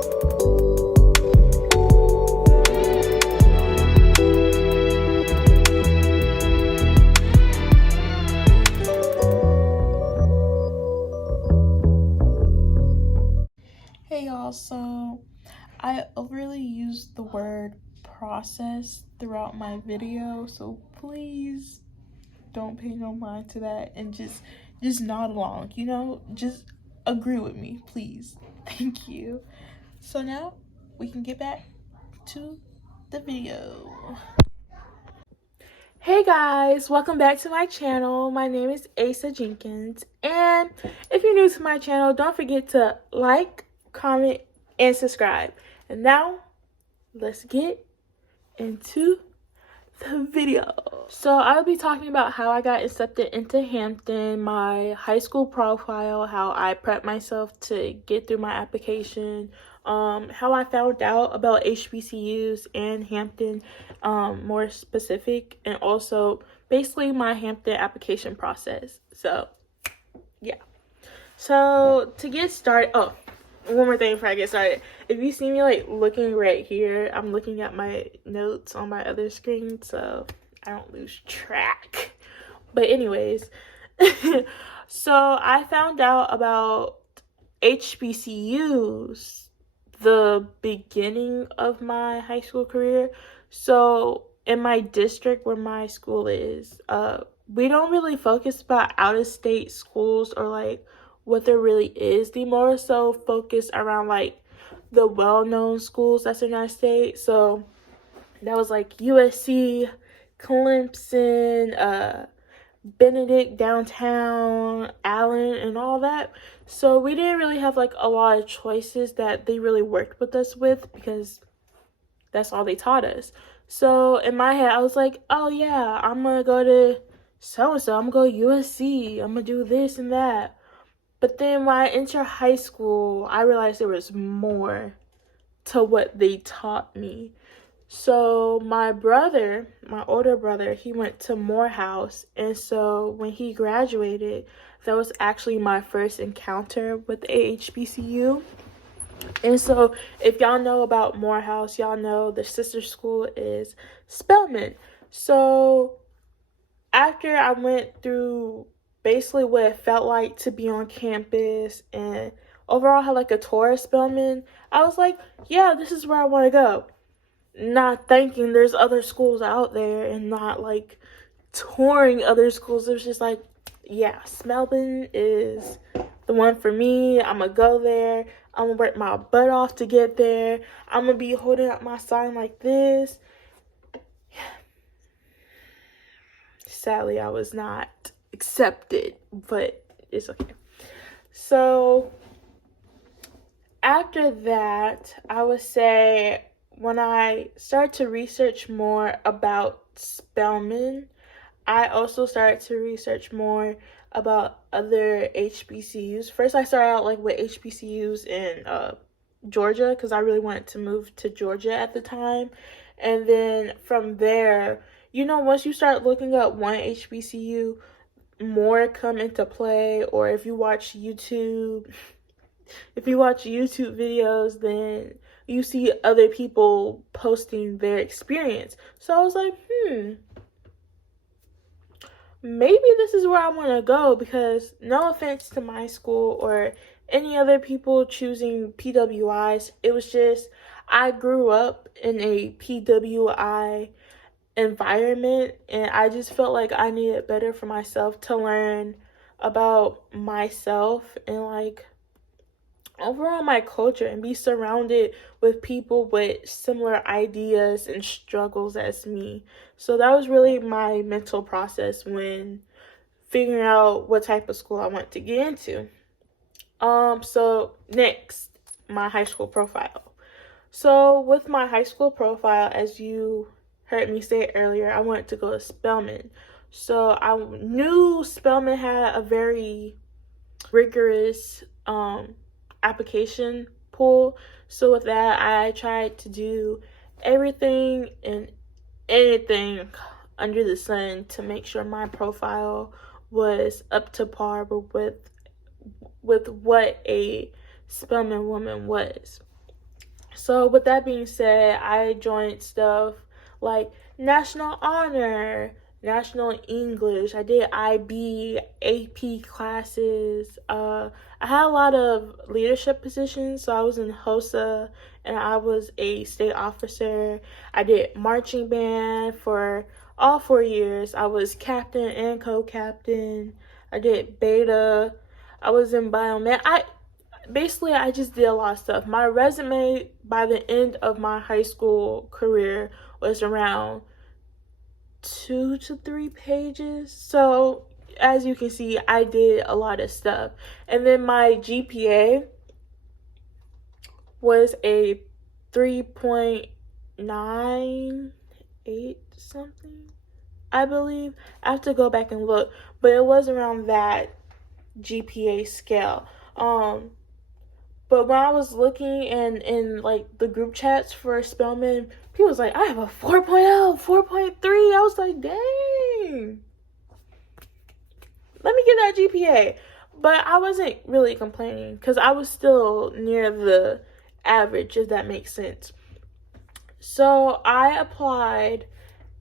Hey y'all, so I overly used the word process throughout my video, so please don't pay no mind to that and just nod along, just agree with me, please. Thank you. So now we can get back to the video. Hey guys, welcome back to my channel. My name is Asa Jenkins, and if you're new to my channel, don't forget to like, comment, and subscribe. And now let's get into the video. So I'll be talking about how I got accepted into Hampton, my high school profile, how I prepped myself to get through my application, how I found out about HBCUs and Hampton, more specific, and also basically my Hampton application process. So yeah. So to get started, one more thing before I get started. If you see me like looking right here, I'm looking at my notes on my other screen so I don't lose track. But anyways, so I found out about HBCUs the beginning of my high school career. So in my district where my school is, we don't really focus about out-of-state schools or like what there really is. They more so focus around like the well-known schools that's in our state. So that was like USC, Clemson, Benedict downtown, Allen, and all that. So we didn't really have like a lot of choices that they really worked with us with because that's all they taught us. So in my head, I was like, oh yeah, I'm gonna go to so-and-so, I'm gonna go USC, I'm gonna do this and that. But then when I entered high school, I realized there was more to what they taught me. So my brother, my older brother, he went to Morehouse. And so when he graduated, that was actually my first encounter with a HBCU. And so if y'all know about Morehouse, y'all know the sister school is Spelman. So after I went through basically what it felt like to be on campus and overall had like a tour of Spelman, I was like, yeah, this is where I want to go. Not thinking there's other schools out there and not like touring other schools. It was just like, yeah, Spelman is the one for me. I'm gonna go there. I'm gonna work my butt off to get there. I'm gonna be holding up my sign like this. Sadly, I was not accepted, but it's okay. So after that, I would say when I started to research more about Spelman, I also started to research more about other HBCUs. First, I started out like with HBCUs in Georgia because I really wanted to move to Georgia at the time. And then from there, once you start looking up one HBCU, more come into play. Or if you watch YouTube videos, then you see other people posting their experience. So I was like, maybe this is where I want to go, because no offense to my school or any other people choosing PWIs, it was just I grew up in a PWI environment and I just felt like I needed better for myself to learn about myself and like overall my culture and be surrounded with people with similar ideas and struggles as me. So that was really my mental process when figuring out what type of school I want to get into. So next, my high school profile. So with my high school profile, as you heard me say earlier, I wanted to go to Spelman. So I knew Spelman had a very rigorous application pool. So with that, I tried to do everything and anything under the sun to make sure my profile was up to par with what a Spelman woman was. So with that being said, I joined stuff like National Honor, National English. I did IB, AP classes. I had a lot of leadership positions. So I was in HOSA and I was a state officer. I did marching band for all 4 years. I was captain and co-captain. I did beta. I was in biomed. I just did a lot of stuff. My resume by the end of my high school career was around 2 to 3 pages. So as you can see, I did a lot of stuff. And then my GPA was a 3.98 something, I believe. I have to go back and look, but it was around that GPA scale. But when I was looking in like the group chats for Spelman, people was like, I have a 4.0, 4.3. I was like, dang. Let me get that GPA. But I wasn't really complaining because I was still near the average, if that makes sense. So I applied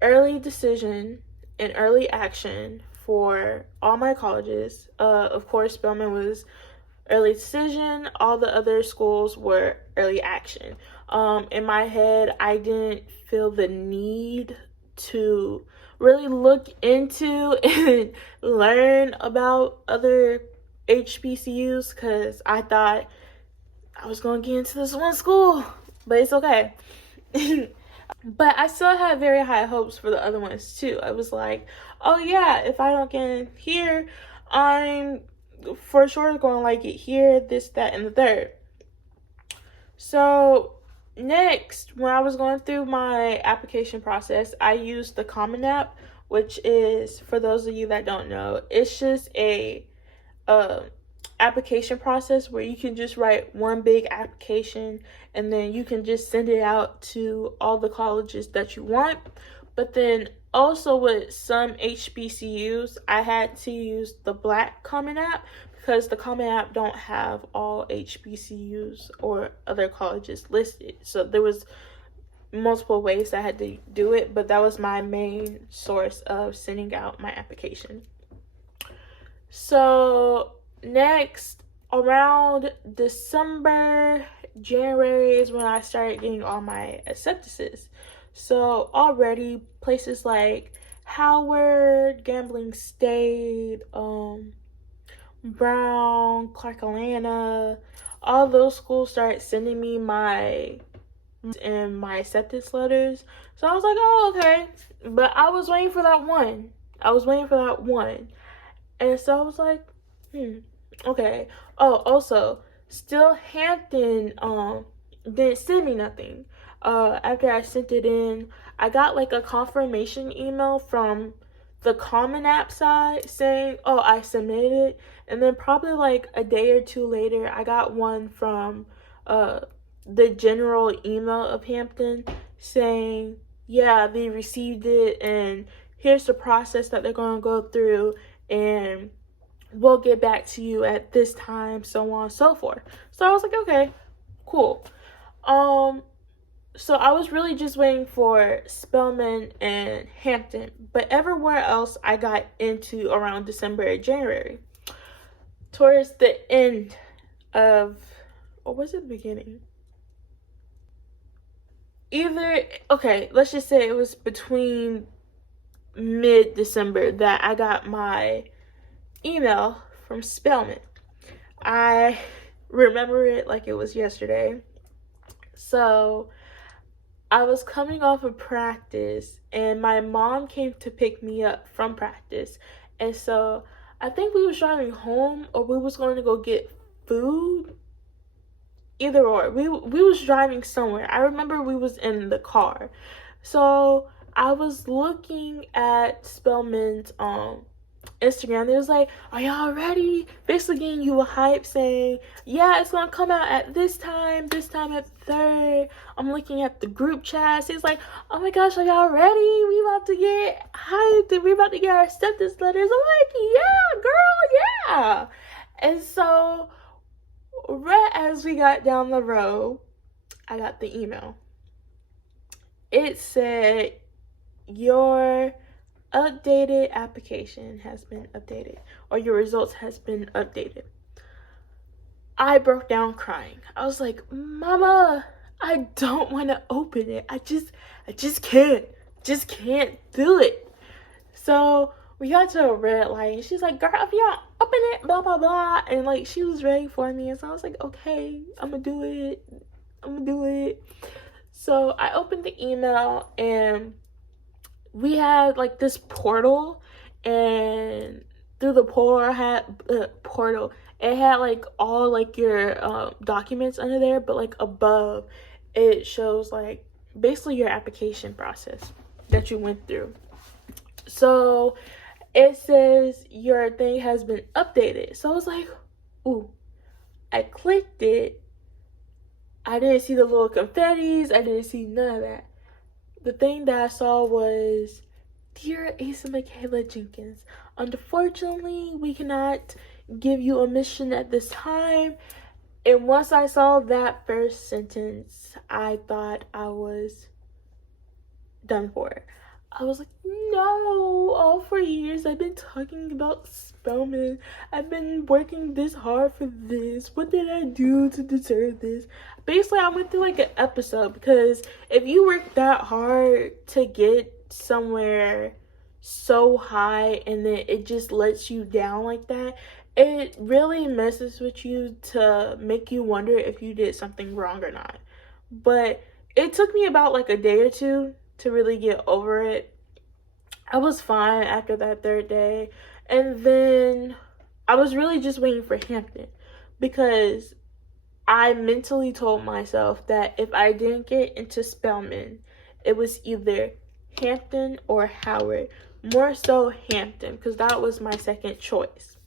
early decision and early action for all my colleges. Of course, Spelman was early decision. All the other schools were early action. In my head, I didn't feel the need to really look into and learn about other HBCUs because I thought I was going to get into this one school, but it's okay. But I still had very high hopes for the other ones too. I was like, oh yeah, if I don't get in here, I'm for sure going to like it here, this, that, and the third. So next, when I was going through my application process, I used the Common App, which is, for those of you that don't know, it's just a application process where you can just write one big application and then you can just send it out to all the colleges that you want. But then also with some HBCUs, I had to use the Black Common App because the Common App don't have all HBCUs or other colleges listed. So there was multiple ways I had to do it, but that was my main source of sending out my application. So next, around December, January is when I started getting all my acceptances. So already places like Howard, Gambling State, Brown, Clark Atlanta, all those schools started sending me my acceptance letters. So I was like, oh, okay. But I was waiting for that one. And so I was like, okay. Oh, also, still Hampton didn't send me nothing. After I sent it in, I got like a confirmation email from the Common App side saying, oh, I submitted it. And then probably like a day or two later, I got one from the general email of Hampton saying, yeah, they received it and here's the process that they're going to go through and we'll get back to you at this time, so on and so forth. So I was like, okay, cool. So I was really just waiting for Spelman and Hampton, but everywhere else I got into around December or January. Towards the end of, or was it the beginning? Let's just say it was between mid-December that I got my email from Spelman. I remember it like it was yesterday. So I was coming off of practice and my mom came to pick me up from practice. And so I think we was driving home or we was going to go get food. Either or. We was driving somewhere. I remember we was in the car. So I was looking at Spelman's Instagram. They was like, are y'all ready? Basically getting you a hype saying, yeah, it's gonna come out at this time at 3rd. I'm looking at the group chats. He's like, oh my gosh, are y'all ready? We about to get hyped and we about to get our acceptance letters. I'm like, yeah, girl, yeah. And so right as we got down the road, I got the email. It said, your updated application has been updated, or your results has been updated. I broke down crying. I was like, Mama, I don't want to open it. I just can't do it. So we got to a red light, and she's like, girl, if you don't open it, blah, blah, blah. And like, she was ready for me. And so I was like, okay, I'm gonna do it. So I opened the email, and we had like this portal, and through the portal, it had like all like your documents under there, but like above it shows like basically your application process that you went through. So it says your thing has been updated. So I was like, ooh. I clicked it. I didn't see the little confettis. I didn't see none of that. The thing that I saw was, Dear Asa Michaela Jenkins, unfortunately, we cannot give you a mission at this time. And once I saw that first sentence, I thought I was done for. I was like, no, all for years I've been talking about Spelman. I've been working this hard for this. What did I do to deserve this? Basically, I went through like an episode, because if you work that hard to get somewhere so high and then it just lets you down like that, it really messes with you to make you wonder if you did something wrong or not. But it took me about like a day or two to really get over it. I was fine after that third day. And then I was really just waiting for Hampton, because I mentally told myself that if I didn't get into Spelman, it was either Hampton or Howard. More so Hampton, because that was my second choice.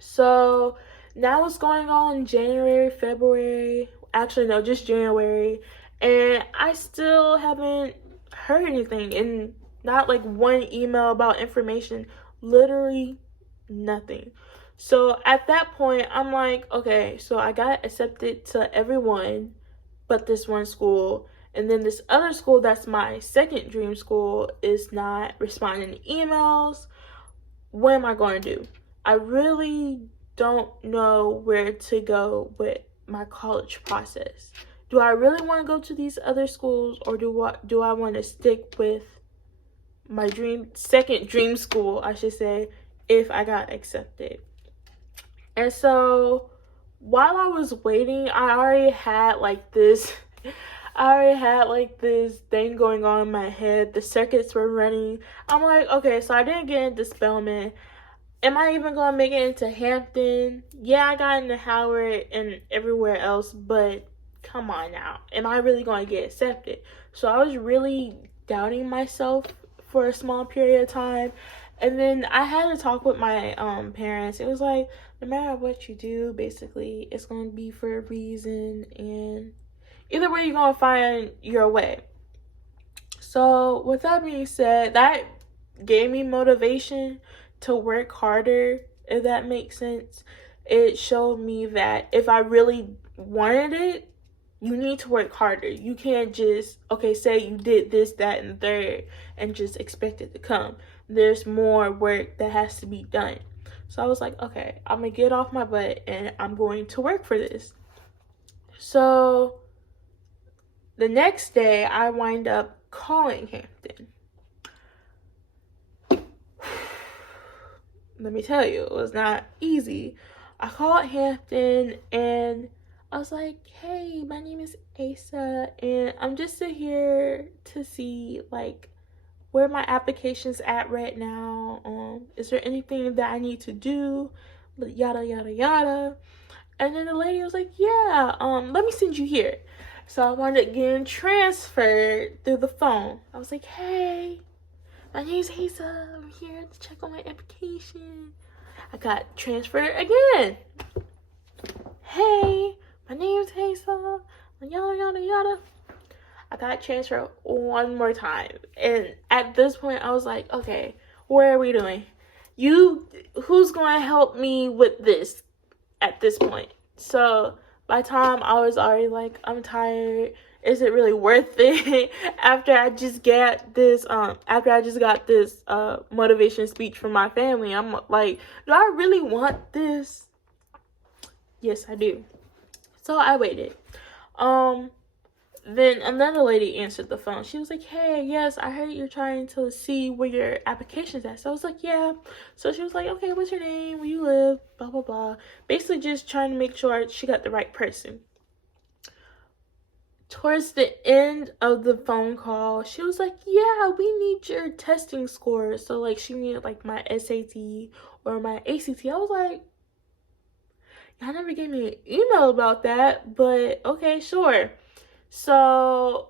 So now what's going on, January, February, actually no, just January, and I still haven't heard anything, and not like one email about information, literally nothing. So at that point, I'm like, okay, so I got accepted to everyone but this one school, and then this other school that's my second dream school is not responding to emails. What am I going to do? I really don't know where to go with my college process. Do I really want to go to these other schools, or do I want to stick with my second dream school, I should say, if I got accepted? And so while I was waiting, I already had like this thing going on in my head. The circuits were running. I'm like, okay, so I didn't get into Spelman. Am I even going to make it into Hampton? Yeah, I got into Howard and everywhere else, but come on now. Am I really going to get accepted? So I was really doubting myself for a small period of time. And then I had to talk with my parents. It was like, no matter what you do, basically, it's going to be for a reason. And either way, you're going to find your way. So with that being said, that gave me motivation to work harder, if that makes sense. It showed me that if I really wanted it, you need to work harder. You can't just, okay, say you did this, that, and the third, and just expect it to come. There's more work that has to be done. So I was like, okay, I'm going to get off my butt, and I'm going to work for this. So the next day, I wind up calling Hampton. Let me tell you, it was not easy. I called Hampton, and I was like, hey, my name is Asa, and I'm just here to see like where my application's at right now. Is there anything that I need to do? Yada yada yada. And then the lady was like, yeah, let me send you here. So I wanted to get transferred through the phone. I was like, hey, my name's Asa. I'm here to check on my application. I got transferred again. Hey, my name's Asa. Yada, yada, yada. I got transferred one more time. And at this point, I was like, okay, what are we doing? Who's going to help me with this at this point? So By the time I was already like, I'm tired. Is it really worth it? After I just got this motivation speech from my family, I'm like, do I really want this? Yes, I do. So I waited. Then another lady answered the phone. She was like, hey, yes, I heard you're trying to see where your application's at. So I was like, yeah. So she was like, okay, what's your name? Where you live? Blah, blah, blah. Basically just trying to make sure she got the right person. Towards the end of the phone call, she was like, yeah, we need your testing scores. So, like, she needed, like, my SAT or my ACT. I was like, y'all never gave me an email about that, but okay, sure. So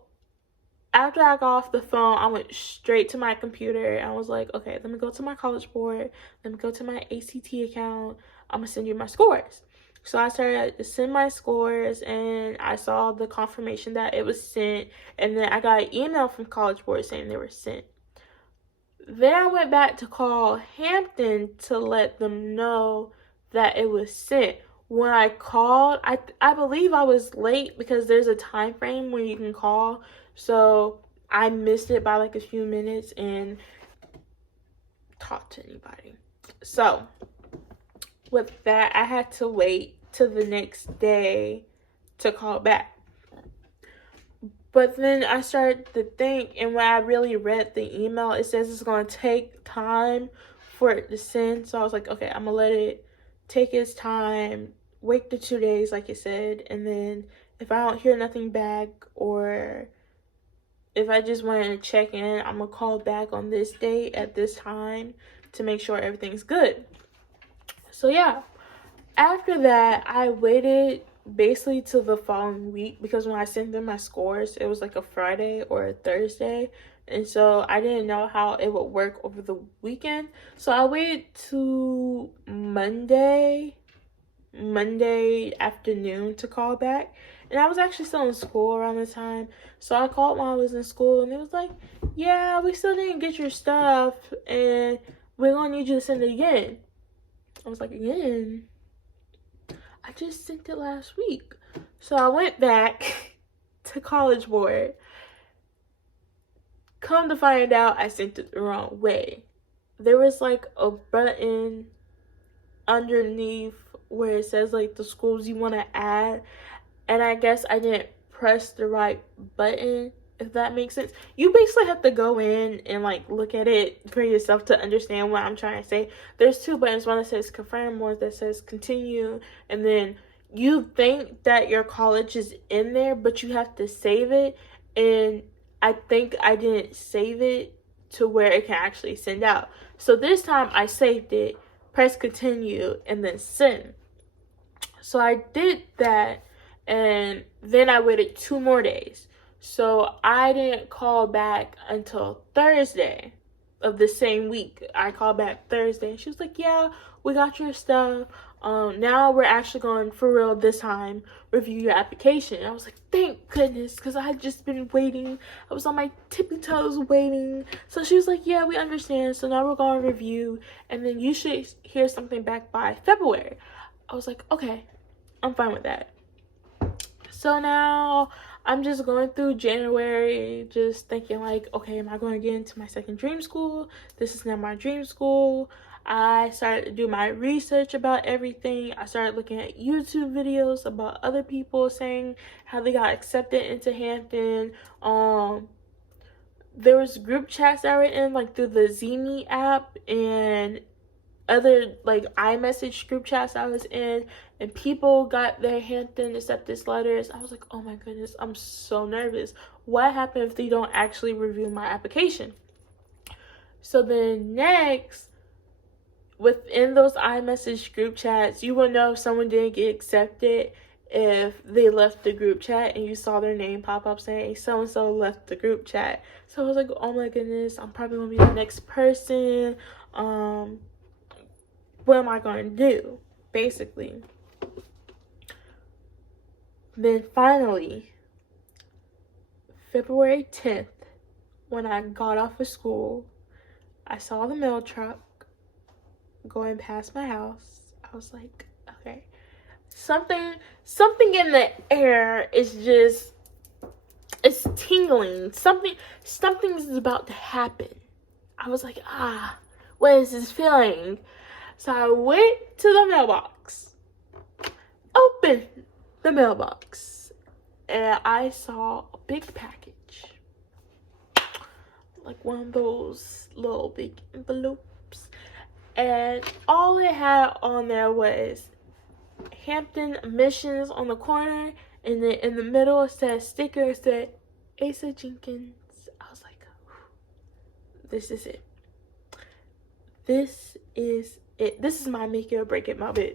after I got off the phone, I went straight to my computer. I was like, okay, let me go to my College Board. Let me go to my ACT account. I'm going to send you my scores. So I started to send my scores, and I saw the confirmation that it was sent. And then I got an email from College Board saying they were sent. Then I went back to call Hampton to let them know that it was sent. When I called, I believe I was late because there's a time frame when you can call. So I missed it by like a few minutes and talked to anybody. So with that, I had to wait till the next day to call back. But then I started to think, and when I really read the email, it says it's going to take time for it to send. So I was like, okay, I'm going to let it take its time, wait the 2 days like it said, and then if I don't hear nothing back, or if I just want to check in, I'm going to call back on this date at this time to make sure everything's good. So yeah, after that, I waited basically till the following week, because when I sent them my scores, it was like a Friday or a Thursday, and so I didn't know how it would work over the weekend. So I waited to Monday afternoon to call back, and I was actually still in school around the time. So I called while I was in school, and it was like, yeah, we still didn't get your stuff, and we're gonna need you to send it again. I was like, again? I just sent it last week. So I went back to College Board. Come to find out, I sent it the wrong way. There was like a button underneath where it says like the schools you want to add, and I guess I didn't press the right button, if that makes sense. You basically have to go in and like look at it for yourself to understand what I'm trying to say. There's two buttons, one that says confirm, one that says continue, and then you think that your college is in there, but you have to save it, and I think I didn't save it to where it can actually send out. So this time I saved it, press continue, and then send. So I did that, and then I waited 2 more days. So I didn't call back until Thursday of the same week. I called back Thursday, and she was like, yeah, we got your stuff. Now we're actually going, for real this time, review your application. And I was like, thank goodness, because I had just been waiting. I was on my tippy toes waiting. So she was like, yeah, we understand. So now we're going to review, and then you should hear something back by February. I was like, okay, I'm fine with that. So now I'm just going through January, just thinking like, okay, am I going to get into my second dream school? This is now my dream school. I started to do my research about everything. I started looking at YouTube videos about other people saying how they got accepted into Hampton. There was group chats that were in like through the Zeme app and other like iMessage group chats I was in, and people got their Hampton acceptance letters. I was like, oh my goodness, I'm so nervous. What happened if they don't actually review my application? So then next, within those iMessage group chats, you will know if someone didn't get accepted if they left the group chat and you saw their name pop up saying so-and-so left the group chat. So I was like, oh my goodness, I'm probably gonna be the next person. What am I going to do, basically? Then finally, February 10th, when I got off of school, I saw the mail truck going past my house. I was like, okay. something in the air is just, it's tingling. Something is about to happen. I was like, what is this feeling? So I went to the mailbox, opened the mailbox, and I saw a big package, like one of those little big envelopes, and all it had on there was Hampton Missions on the corner, and then in the middle it said sticker, it said Asa Jenkins. I was like, this is it. This is it. This is my make it or break it moment.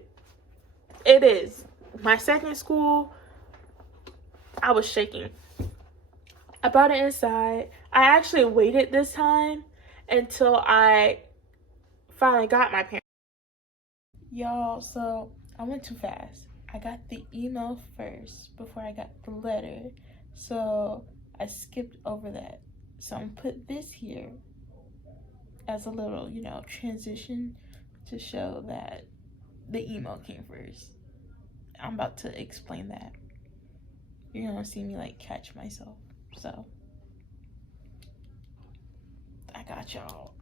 It is. My second school, I was shaking. I brought it inside. I actually waited this time until I finally got my parents. Y'all, so I went too fast. I got the email first before I got the letter. So I skipped over that. So I'm gonna put this here as a little, transition to show that the email came first. I'm about to explain that. You're gonna see me catch myself. So I got y'all.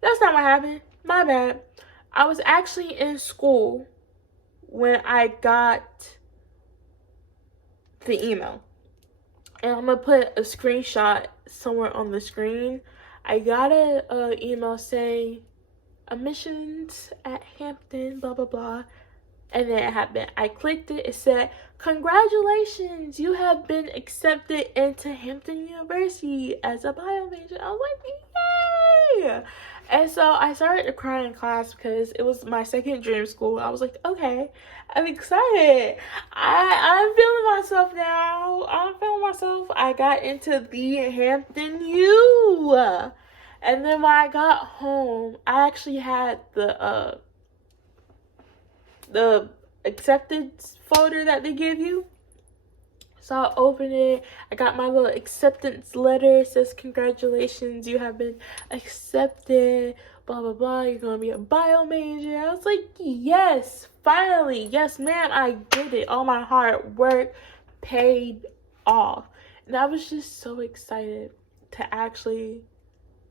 That's not what happened. My bad. I was actually in school when I got the email. And I'm going to put a screenshot somewhere on the screen. I got an email saying, admissions at Hampton, blah, blah, blah. And then it happened. I clicked it. It said, congratulations, you have been accepted into Hampton University as a bio major. I was like, yay! And so I started to cry in class because it was my second dream school. I was like, okay, I'm excited. I'm feeling myself now. I'm feeling myself. I got into the Hampton U. And then when I got home, I actually had the acceptance folder that they give you. So I opened it. I got my little acceptance letter. It says, congratulations, you have been accepted, blah, blah, blah. You're going to be a bio major. I was like, yes, finally. Yes, ma'am, I did it. All my hard work paid off. And I was just so excited to actually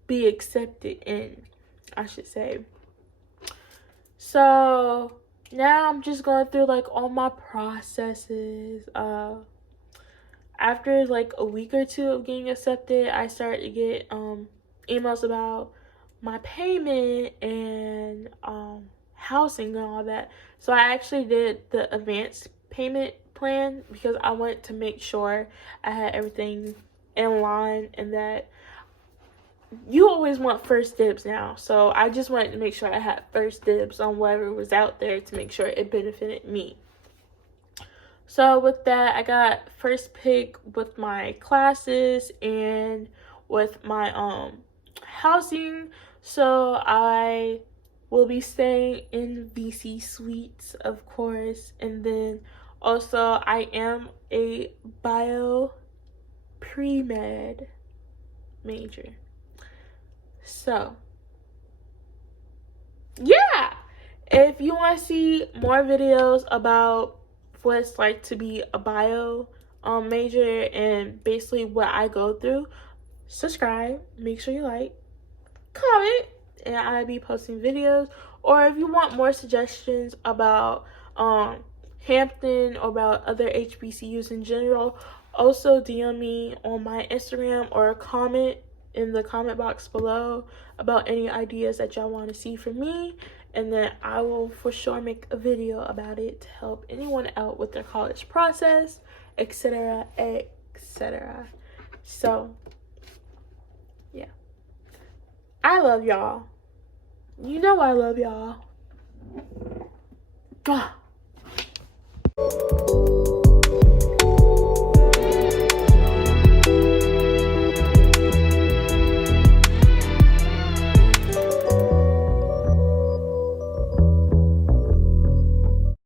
be accepted in, I should say. So now I'm just going through all my processes. After a week or two of getting accepted, I started to get emails about my payment and housing and all that. So I actually did the advanced payment plan because I wanted to make sure I had everything in line, and that you always want first dibs now. So I just wanted to make sure I had first dibs on whatever was out there to make sure it benefited me. So with that, I got first pick with my classes and with my housing. So I will be staying in VC Suites, of course. And then also I am a bio pre-med major. So yeah, if you want to see more videos about what it's like to be a bio major and basically what I go through, subscribe, make sure you comment, and I'll be posting videos. Or if you want more suggestions about Hampton or about other HBCUs in general, also DM me on my Instagram or comment in the comment box below about any ideas that y'all want to see from me, and then I will for sure make a video about it to help anyone out with their college process, etc., etc. So yeah, I love y'all. You know I love y'all.